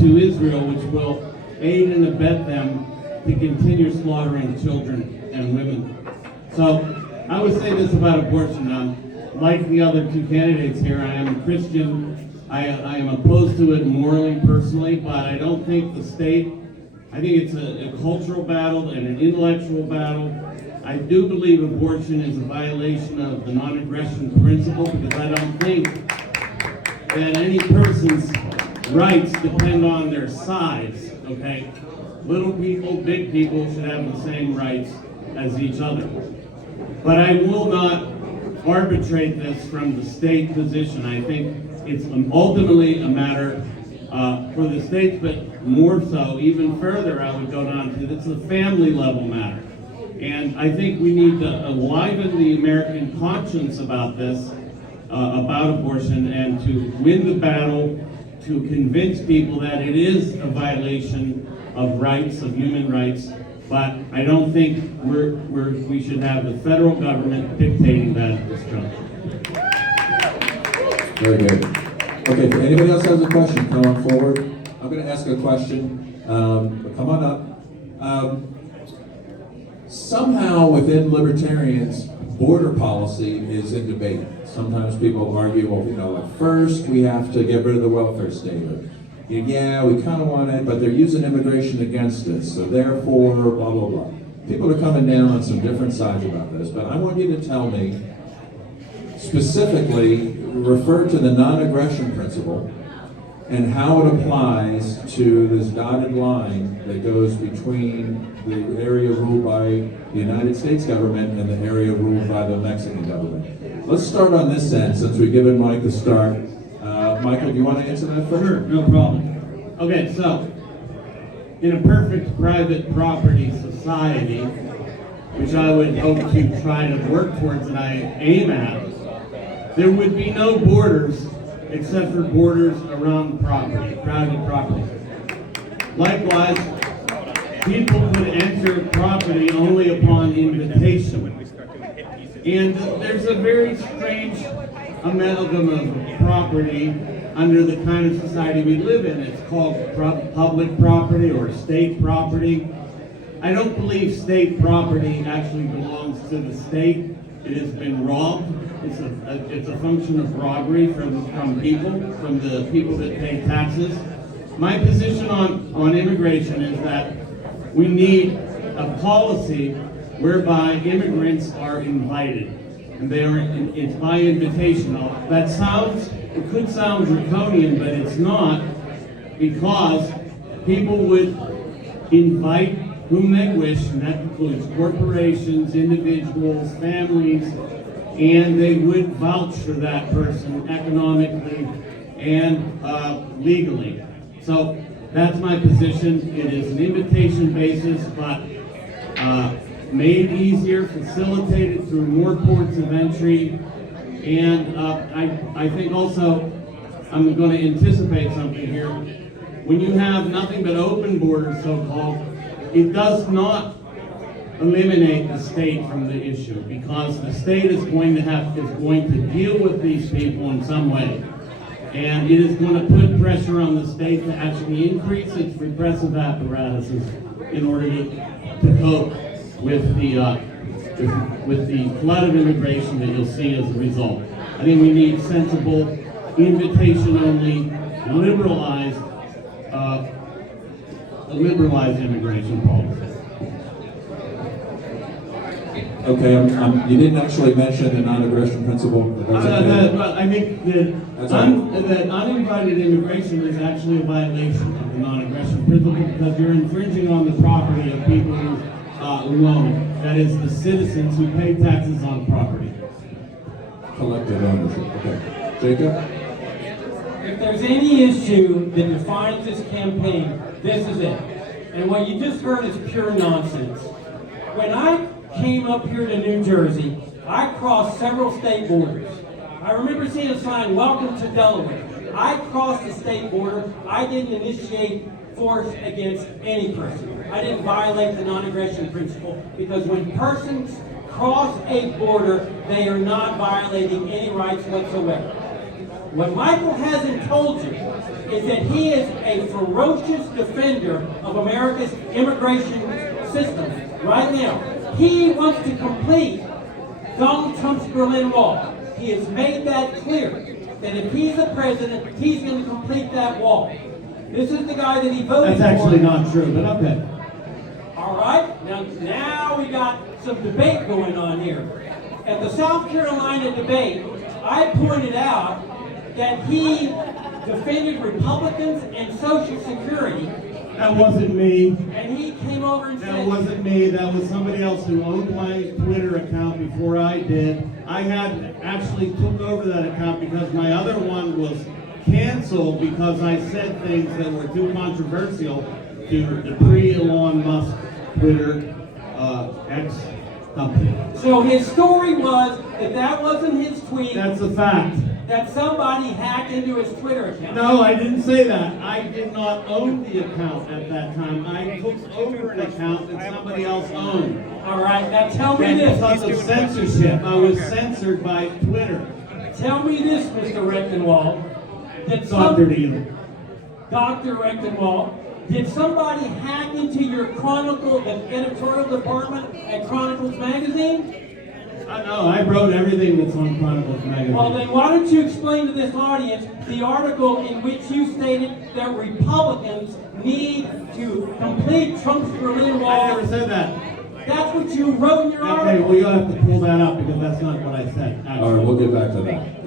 to Israel, which will aid and abet them to continue slaughtering children and women. So I would say this about abortion. Like the other two candidates here, I am a Christian. I am opposed to it morally, personally, but I don't think the state, I think it's a cultural battle and an intellectual battle. I do believe abortion is a violation of the non-aggression principle because I don't think that any person's rights depend on their size, okay? Little people, big people should have the same rights as each other. But I will not arbitrate this from the state position. I think it's ultimately a matter for the states, but more so, even further, I would go down to, it's a family level matter. And I think we need to enliven the American conscience about this, about abortion, and to win the battle, to convince people that it is a violation of rights, of human rights, but I don't think we should have the federal government dictating that at this juncture. Very good. Okay, if anybody else has a question, come on forward. I'm going to ask a question. but come on up. Somehow within libertarians, border policy is in debate. Sometimes people argue, well, like first we have to get rid of the welfare state. Or, yeah, we kind of want it, but they're using immigration against us, so therefore, blah, blah, blah. People are coming down on some different sides about this, but I want you to tell me, specifically, refer to the non-aggression principle and how it applies to this dotted line that goes between the area ruled by the United States government and the area ruled by the Mexican government. Let's start on this end, since we've given Mike the start. Michael, do you want to answer that first? Sure, no problem. Okay, so, in a perfect private property society, which I would hope to try to work towards and I aim at, there would be no borders except for borders around property, private property. Likewise, people could enter property only upon invitation. And there's a very strange amalgam of property under the kind of society we live in. It's called public property or state property. I don't believe state property actually belongs to the state. It has been robbed. It's a function of robbery from people, from the people that pay taxes. My position on immigration is that we need a policy whereby immigrants are invited, and it's by invitation. It could sound draconian, but it's not, because people would invite whom they wish, and that includes corporations, individuals, families, and they would vouch for that person economically and legally. So that's my position. It is an invitation basis, but made easier, facilitated through more ports of entry. And I think also, I'm going to anticipate something here. When you have nothing but open borders, so-called, it does not eliminate the state from the issue, because the state is going to deal with these people in some way. And it is going to put pressure on the state to actually increase its repressive apparatuses in order to cope with the flood of immigration that you'll see as a result. I think we need sensible, invitation-only, liberalized immigration policy. Okay, you didn't actually mention the non-aggression principle, but that's okay. I think that uninvited immigration is actually a violation of the non-aggression principle, because you're infringing on the property of people who own. That is, the citizens who pay taxes on property. Collective ownership, okay. Jacob? If there's any issue that defines this campaign, this is it. And what you just heard is pure nonsense. When I came up here to New Jersey, I crossed several state borders. I remember seeing a sign, "Welcome to Delaware." I crossed the state border. I didn't initiate force against any person. I didn't violate the non-aggression principle, because when persons cross a border, they are not violating any rights whatsoever. What Michael hasn't told you is that he is a ferocious defender of America's immigration system right now. He wants to complete Donald Trump's Berlin Wall. He has made that clear, that if he's the president, he's going to complete that wall. This is the guy that he voted for. That's actually not true, but okay. All right, now we got some debate going on here. At the South Carolina debate, I pointed out that he defended Republicans and Social Security. That wasn't me. And he came over and said... That wasn't me. That was somebody else who owned my Twitter account before I did. I had actually took over that account because my other one was canceled because I said things that were too controversial to the pre-Elon Musk Twitter X company. So his story was that wasn't his tweet. That's a fact. That somebody hacked into his Twitter account. No, I didn't say that. I did not own the account at that time. I took over an account that somebody else owned. All right, now tell me And this. because of censorship, I was censored by Twitter. Tell me this, Mr. Rectenwald. That Dr. Dealer. Dr. Rectenwald, Did somebody hack into your Chronicle, the editorial department at Chronicles Magazine? No, I wrote everything that's on Chronicles magazine. Well, then why don't you explain to this audience the article in which you stated that Republicans need to complete Trump's Berlin Wall? I never said that. That's what you wrote in your Okay, article. well, you'll have to pull that up because that's not what I said. actually. All right, we'll get back to that.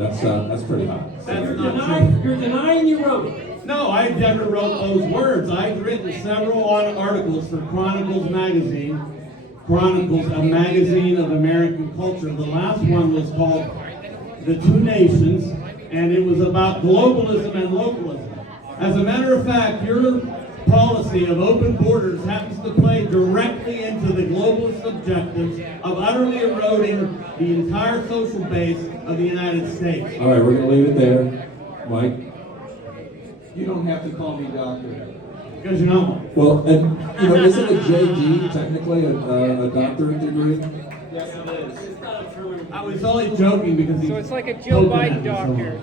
That's pretty hot. That's not You're denying you wrote it. No, I never wrote those words. I've written several articles for Chronicles magazine. Chronicles, a magazine of American culture. The last one was called The Two Nations, and it was about globalism and localism. As a matter of fact, your policy of open borders happens to play directly into the globalist objectives of utterly eroding the entire social base of the United States. All right, we're gonna leave it there. Mike? You don't have to call me doctor. Because you know, Well, and, you know, isn't a JD technically a doctorate degree? Yes, it is. It's not a term. I was only joking because he. So it's like a Joe poking at Biden me so doctor.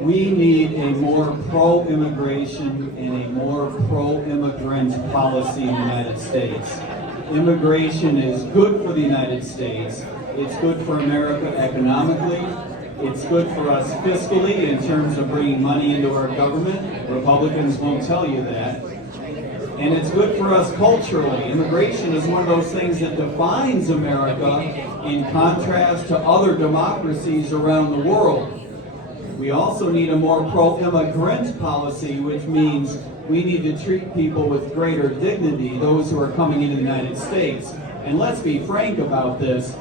We need a more pro-immigration and a more pro-immigrant policy in the United States. Immigration is good for the United States. It's good for America economically. It's good for us fiscally in terms of bringing money into our government. Republicans won't tell you that. And it's good for us culturally. Immigration is one of those things that defines America in contrast to other democracies around the world. We also need a more pro-immigrant policy, which means we need to treat people with greater dignity, those who are coming into the United States. And let's be frank about this.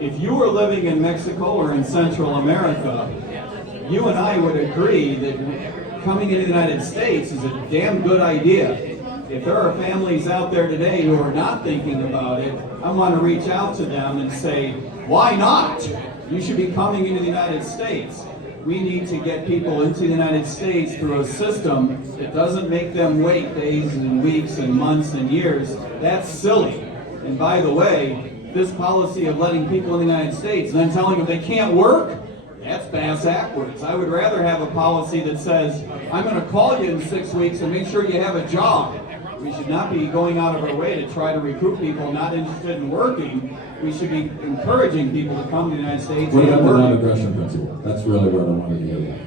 If you were living in Mexico or in Central America, you and I would agree that coming into the United States is a damn good idea. If there are families out there today who are not thinking about it, I want to reach out to them and say, why not? You should be coming into the United States. We need to get people into the United States through a system that doesn't make them wait days and weeks and months and years. That's silly. And by the way, this policy of letting people in the United States and then telling them they can't work, that's bass backwards. I would rather have a policy that says, I'm going to call you in 6 weeks and make sure you have a job. We should not be going out of our way to try to recruit people not interested in working. We should be encouraging people to come to the United States What and about the work. non-aggression principle? That's really what I wanted to hear.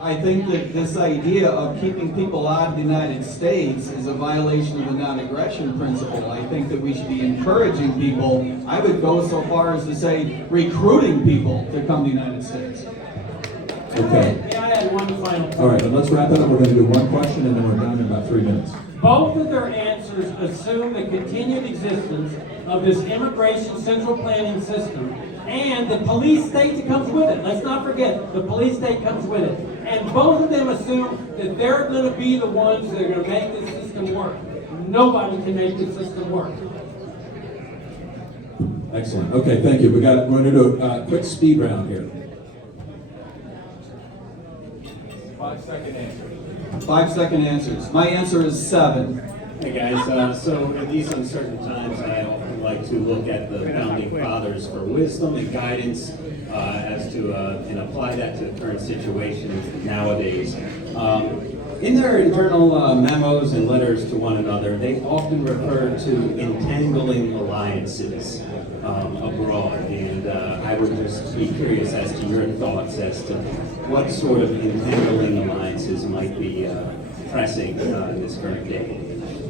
I think that this idea of keeping people out of the United States is a violation of the non-aggression principle. I think that we should be encouraging people. I would go so far as to say recruiting people to come to the United States. Okay. May I add one final point? All right, and let's wrap it up. We're gonna do one question and then we're done in about 3 minutes. Both of their answers assume the continued existence of this immigration central planning system and the police state that comes with it. Let's not forget, the police state comes with it. And both of them assume that they're going to be the ones that are going to make this system work. Nobody can make this system work. Excellent. Okay, thank you. We're going to do a quick speed round here. 5-second answer. 5-second answers. My answer is 7. Hey guys, so in these uncertain times, I often like to look at the founding fathers for wisdom and guidance as to and apply that to the current situation nowadays. In their internal memos and letters to one another, they often refer to entangling alliances abroad, and I would just be curious as to your thoughts as to what sort of entangling alliances might be pressing in this current day.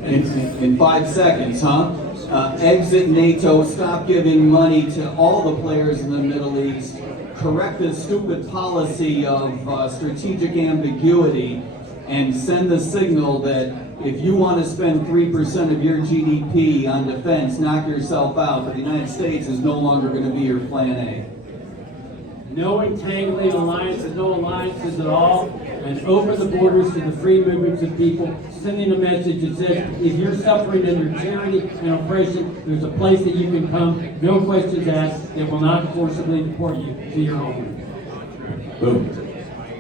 In 5 seconds, huh? Exit NATO, stop giving money to all the players in the Middle East, correct this stupid policy of strategic ambiguity, and send the signal that if you want to spend 3% of your GDP on defense, knock yourself out, but the United States is no longer going to be your plan A. No entangling alliances, no alliances at all, and open the borders to the free movements of people, sending a message that says, if you're suffering under tyranny and oppression, there's a place that you can come, no questions asked, it will not forcibly deport you to your home. Boom.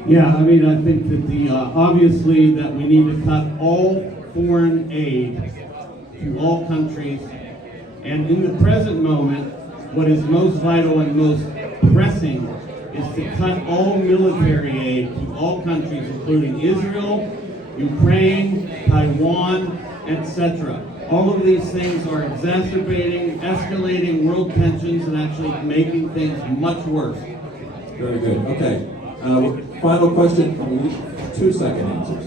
Yeah, I mean, I think that the obviously that we need to cut all foreign aid to all countries, and in the present moment, what is most vital and most pressing is to cut all military aid to all countries, including Israel, Ukraine, Taiwan, etc. All of these things are exacerbating, escalating world tensions and actually making things much worse. Very good. Okay. Final question, 2-second answers.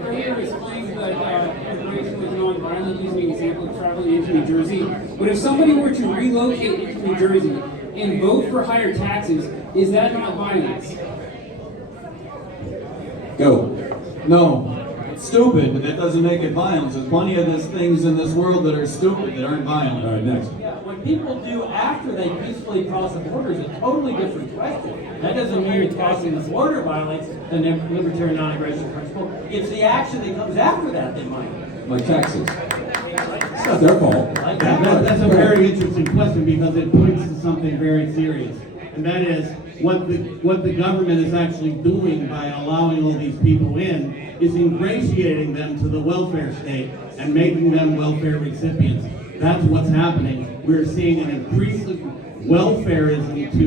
Earlier explained that immigration was non-violent, using the example of traveling into New Jersey. But if somebody were to relocate into New Jersey and vote for higher taxes, is that not violence? Go. No, it's stupid, but that doesn't make it violence. There's plenty of these things in this world that are stupid, that aren't violent. All right, next. Yeah, what people do after they peacefully cross the border is a totally different question. That doesn't mean crossing the border violates the libertarian non-aggression principle. It's the action that comes after that that might. Like taxes. It's not their fault. Like That's a very interesting question because it points to something very serious, and that is what the government is actually doing by allowing all these people in is ingratiating them to the welfare state and making them welfare recipients. That's what's happening. We're seeing an increasing welfareism to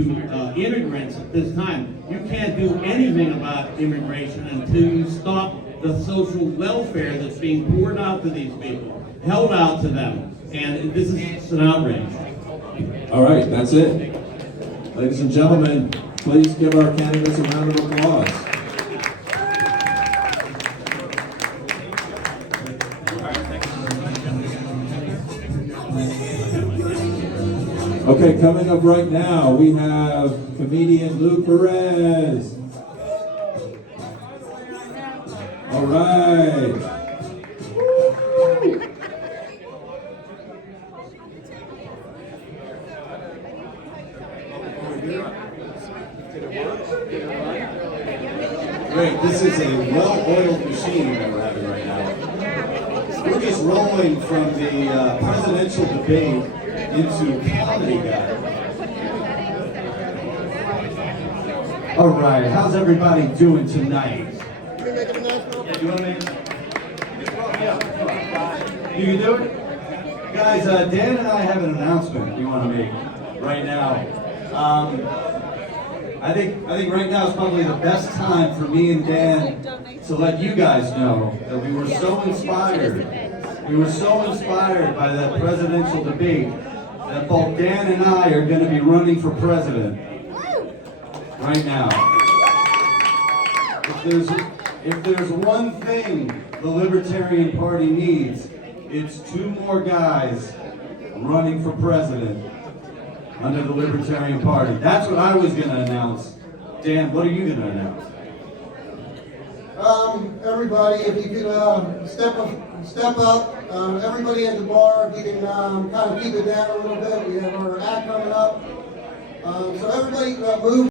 immigrants at this time. You can't do anything about immigration until you stop the social welfare that's being poured out to these people, held out to them, and this is just an outrage. All right, that's it. Ladies and gentlemen, please give our candidates a round of applause. Okay, coming up right now, we have comedian Lou Perez. All right. Great, this is a well-oiled machine that we're having right now. We're just rolling from the presidential debate into Comedy Guy. All right, how's everybody doing tonight? Yeah, you want to make yeah. You can do it? Guys, Dan and I have an announcement we want to make right now. I think right now is probably the best time for me and Dan to let you guys know that we were so inspired. We were so inspired by that presidential debate that both Dan and I are going to be running for president right now. If there's one thing the Libertarian Party needs, it's 2 more guys running for president under the Libertarian Party. That's what I was going to announce. Dan, what are you going to announce? Everybody, if you could step up. Everybody at the bar, if you can kind of keep it down a little bit. We have our act coming up. So everybody move.